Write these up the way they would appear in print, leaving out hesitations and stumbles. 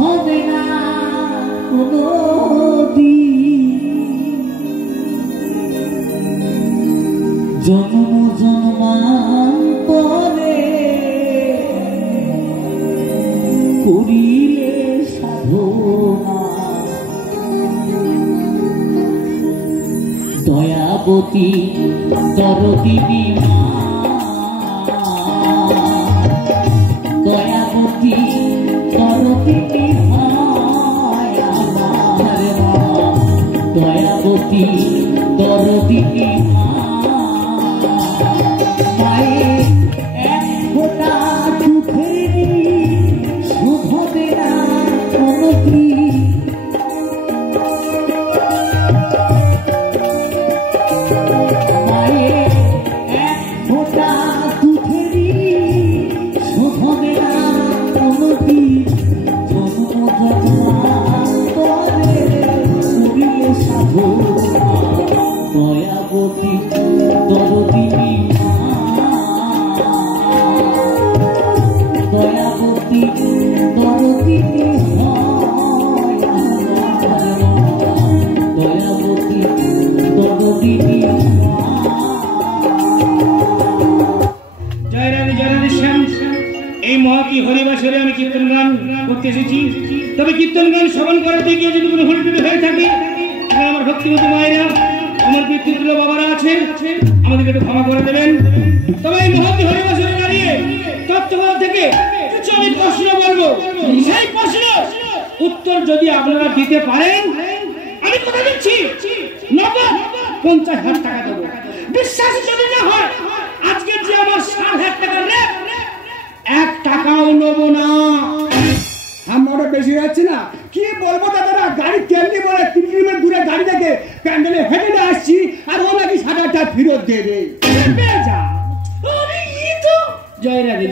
হবে না কোনো জন্ম জন্মান্তরে করিলে সাধনা দয়াবতী দরদিনী মা দয়াবতী দরদিনী দয়াবতী দরদিনী মা মায়ের এক ফোঁটা দুধের শোধ হবে না কোনো মায়ের এক ফোঁটা দুধের শোধ হবে না কোনো জন্ম জন্মান্তরে করিলে সাধনা দয়াবতী দরদিনী মা দয়াবতী দরদিনী দয়াবতী দরদিনী জয় রাধে শ্যাম। এই মহাকি হরিবাসরে আমি কীর্তন গান করতে এসেছি। তবে কীর্তন গান শ্রবণ করাতে গিয়ে যদি কোনো ভুল ত্রুটি হয়ে থাকে আমার ভক্তিমতী মায়েরা আমার পিতৃতুল্য বাবারা আছে আমাদেরকে একটু ক্ষমা করে দেবেন। তবে এই মহাকি হরিবাসরে দাঁড়িয়ে তত্ত্বকথা থেকে কিছু আমি প্রশ্ন বলবো, সেই প্রশ্ন উত্তর যদি আপনারা দিতে পারেন আমি কথা দিচ্ছি নগদ 50,000 টাকা দেবো। বিশ্বাস যদি না হয় আজকে যে আমার 60,000 টাকার রেট 1 টাকাও নেবো না। আমারও বেশি যাচ্ছে না কি বলবো দাদারা, গাড়ি তেল নিয়ে বলে 3 কিলোমিটার দূরে গাড়ি থেকে প্যান্ডেলে হেঁটে আসছি আর ও নাকি 60,000 ফেরত দেবে। জয় রাধে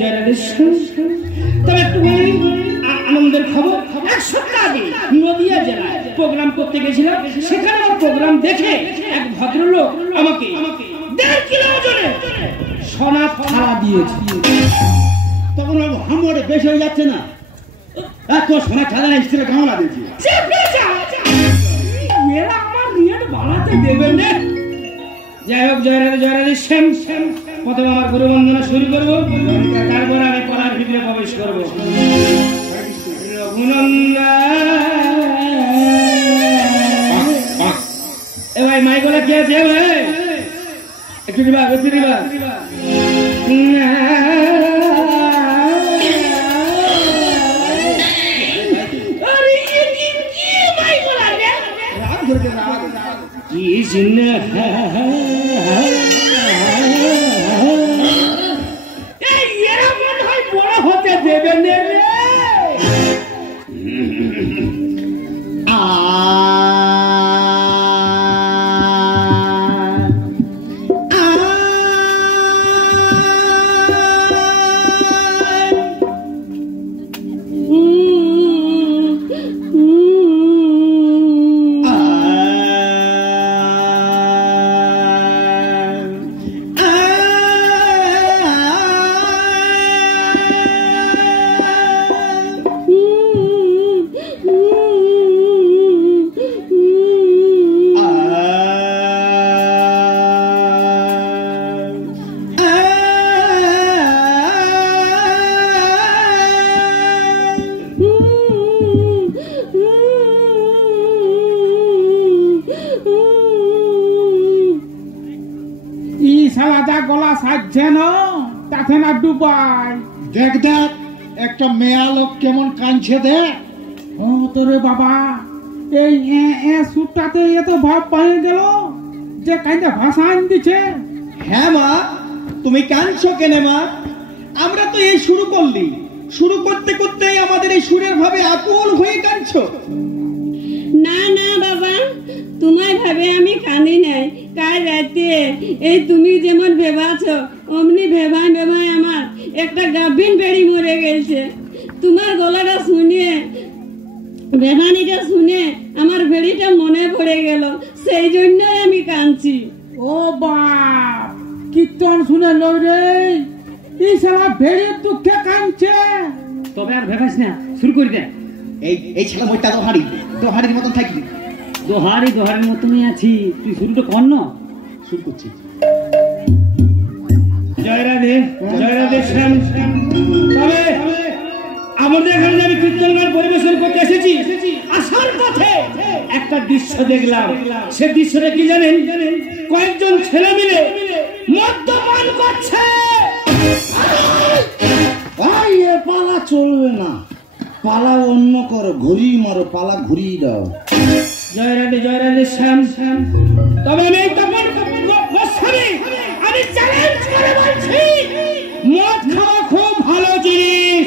তবে একটু আনন্দের খবর, 1 সপ্তাহ আগে নদিয়া জেলায় প্রোগ্রাম করতে গেছিলাম। সেখানে আমার প্রোগ্রাম দেখে এক ভদ্রলোক আমাকে 1.5 কিলো ওজনের সোনা থালা দিয়েছে। তখন আমারও বেশি হয়ে যাচ্ছে না, এত সোনা থালা স্ত্রী কেমন দিয়েছি এরা আমার রেট বাড়াতে দেবে না। যাই হোক জয় রাধে শ্যাম। প্রথমে আমার গুরু বন্দনা শুরু করবো, তারপর আমি পড়ার ভিতরে প্রবেশ করবো। এ ভাই মাইকলা কি আছে ভাই, একটু দিবা কি চিন্তা এরা মনে হয় বড় হতে দেবে না রে। গলা সাজছে না তাতে না ডুবাই দেখ একটা মেয়া লোক কেমন কাঁদছে দেখ। ও তোরে বাবা, এই সুরটাতে এত ভাব পাই গেল যে কাইন্দা ভাষান দিছে। হ্যাঁ মা, তুমি কাঁদছো কেন মা? আমরা তো এই শুরু করলি, শুরু করতে করতেই আমাদের এই সুরের ভাবে আকুল হয়ে কাঁদছো। না না বাবা, তোমায় ভাবে আমি কাঁদি নাই। কাল রাতে এই তুমি যেমন ভেবাছ অমনি ভেবায় আমার একটা গাভীন বেড়ি মরে গেছে। তোমার গলাটা শুনে, ভেবানিটা শুনে আমার বেড়িটা মনে পড়ে গেল, সেই জন্যই আমি কাঁদছি। ও বাপ, কীর্তন শুনে লো রে, এই শালা বেড়ির দুঃখে কাঁদছে। তবে আর ভেবাস না, শুরু করে দে। এই ছেলে বইটা দোহাড়ির মতন থাকবি। দোহারের মতনই আছি, তুই শুরুটা কর না। শুরু করছি। জয় রাধে শ্যাম। তবে আমাদের এখানে আমি কীর্তন গান পরিবেশন করতে এসেছি, আসার পথে একটা দৃশ্য দেখলাম। সে দৃশ্যটা কি জানেন? কয়েকজন ছেলে মিলে মদ্যপান করছে। পালা চলবে না, পালা অন্য করো, ঘুরিয়ে মারো, পালা ঘুরিয়ে দাও। জয় রাধে শ্যাম। তবে আমি এই তপন গোস্বামী আমি চ্যালেঞ্জ করে বলছি, মদ খাওয়া খুব ভালো জিনিস।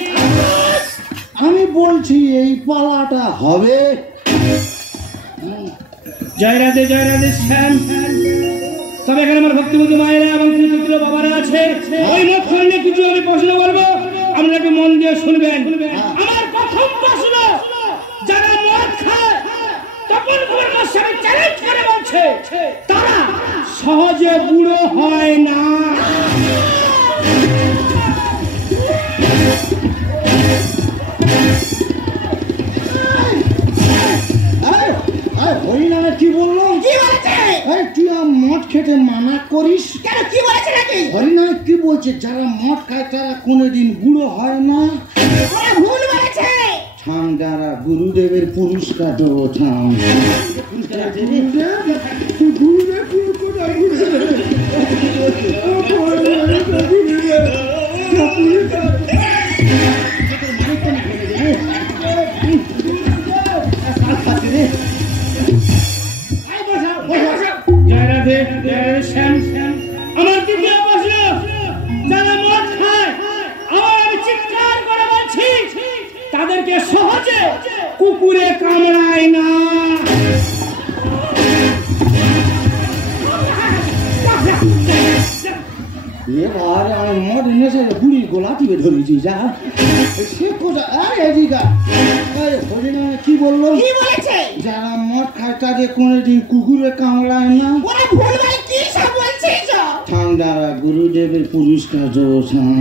আমি বলছি এই পালাটা হবে। জয় রাধে শ্যাম। তবে এখানে আমার ভক্তিমতী মায়েরা এবং শ্রীযুক্ত বাবারা আছে। ওই মদ খাওয়া নিয়ে কিছু আমি প্রশ্ন বলবো, আপনারা একটু মন দিয়ে শুনবেন। আমার প্রথম প্রশ্ন, যারা মদ খায় তপন কুমার গোস্বামী চ্যালেঞ্জ করে বলছে তারা সহজে বুড়ো হয় না। হরিনামে কি বললো? তুই মদ খেতে মানা করিস কেন? কি বলছে নাকি? হরিনামে কি বলছে? যারা মদ খায় তারা কোনোদিন বুড়ো হয় না। ভুল বলেছে। থাম যারা গুরুদেবের পুরস্কার দেবো, থাম। জয় রাধে শ্যাম। আমার দ্বিতীয় প্রশ্ন, যারা মদ খায় আবার আমি চিৎকার করে বলছি তাদেরকে সহজে কুকুরে কামড়ায় না। এবার আমি মদ নেশে বুড়ির গোলা টিপে ধরেছি। যা সে কোথা? হরিনামে কি বললো? যারা মদ খায় তাদের কোনোদিন কুকুরে কামড়ায় না। ঠান্ডারা গুরুদেবের পুরস্কার দেবো, থাম।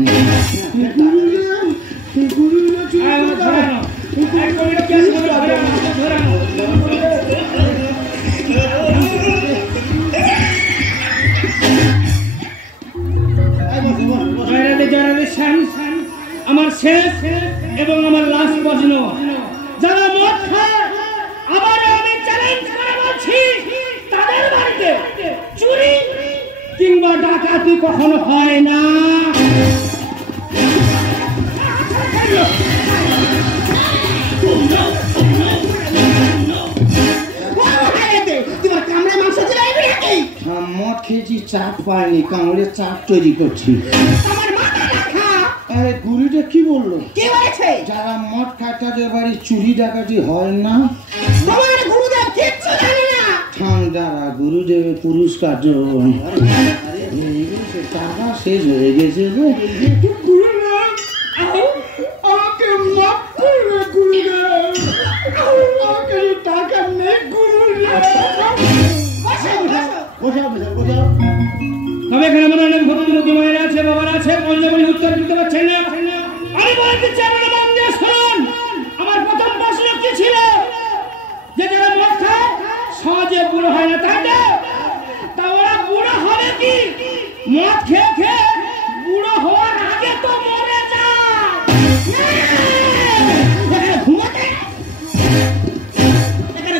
আমার শেষ এবং আমার লাস্ট প্রশ্ন, যারা মদ খায় আবার আমি চ্যালেঞ্জ করে বলছি তাদের বাড়িতে চুরি কিংবা ডাকাতি কখনো হয় না। মদ খেয়েছি, চাট পাইনি, কামড়ে চাট তৈরি করছি। গুরুটা কি বললো? যারা মদ খায় তাদের বাড়ি চুরি ডাকাতি হয় না। ঠান্ডারা গুরুদেবের পুরস্কার দেবো। টাকা শেষ হয়ে গেছে। আমাকে মাফ করবে গুরুদেব, আমাকে টাকা নেই গুরুদেব। তবে এখানে আমার অনেক ভক্তিমতী মায়েরা আছে, বাবারা আছে, পঞ্জাবলী উত্তর দিতে পারছেন না। আমি বলে দিচ্ছি আপনারা মন দিয়ে শুনুন। আমার প্রথম প্রশ্ন কি ছিল? যে যারা মদ খায় সহজে বুড়ো হয় না, তাই না? তা ওরা বুড়ো হবে কি? মদ খেয়ে খেয়ে বুড়ো হওয়ার আগে তো মরে যায়।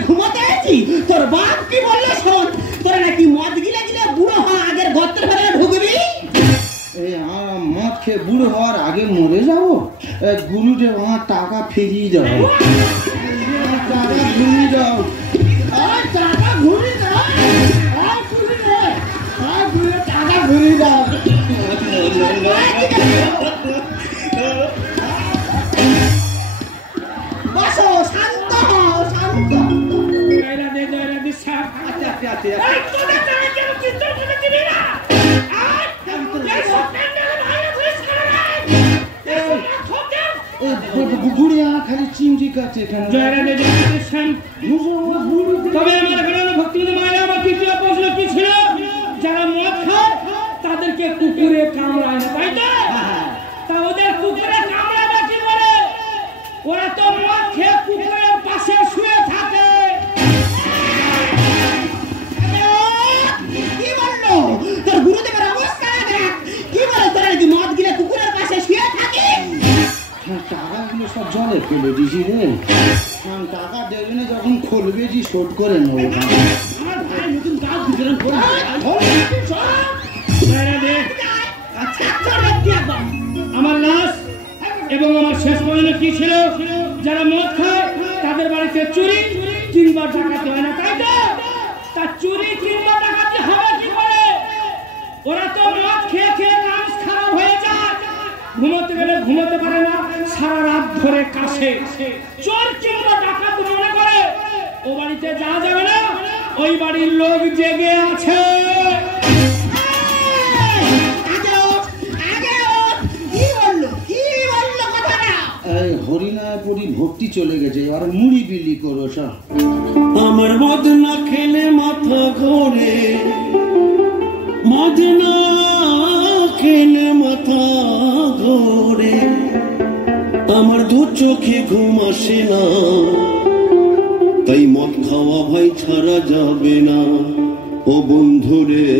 ঘুমাতে আছি, তোর বাপ কি বললো শোন। তোরা নাকি মদ গিলে গিলে বুড়ো হওয়া আগের গর্তের ভেতরে ঢুকবি। মদ খেয়ে বুড়ো হওয়ার আগে মরে যাবো? গুরুদেব আমার টাকা ফিরিয়ে দাও, টাকা ঘুরিয়ে দাও, টাকা ঘুরিয়ে দাও, টাকা ঘুরিয়ে দাও। বসো, শান্ত হও, শান্ত। জয় রাধে শ্যাম। তোদের তারা কেন চিন্তা করে দিবি না? গুড়িয়া খালি চিমটি কাটছে। জয় রাধে শ্যাম। তবে আমার এখানে ভক্তিমতী মায়েরা, আমার তৃতীয় প্রশ্ন কি ছিল? যারা মদ খায় তাদেরকে কুকুরে কামড়ায় না, তাই তো? তা ওদের কুকুরে কামড়াবে কি করে? ওরা তো মদ খেয়ে কুকুর সব জলে ফেলে দিছি রে। টাকা দেবে না যখন খুলবে জি শোধ করে নেবো। আমার লাশ এবং আমার শেষ পর্যন্ত কি ছিল, যারা মদ খায় তাদের বাড়িতে চুরি কিংবা ডাকাতি হয় না, তাই তো? তা চুরি কিংবা ডাকাতি হবে কি করে? ওরা তো মদ খেয়ে খেয়ে লাশ খারাপ হয়ে যায়, ঘুমোতে গেলে ঘুমোতে পারে না, সারা রাত ধরে কাশে। চোর কিংবা ডাকাত মনে করে ও বাড়িতে যাওয়া যাবে না, ওই বাড়ির লোক জেগে আছে। হরিনায়পুরি ভক্তি চলে গেছে, আর মুড়ি বিলি করো সব। আমার মদ না খেলে মাথা ঘোরে, মদ না খেলে মাথা ঘোরে, আমার দু চোখে ঘুম আসে না, তাই মদ খাওয়া ভাই ছাড়া যাবে না ও বন্ধুরে।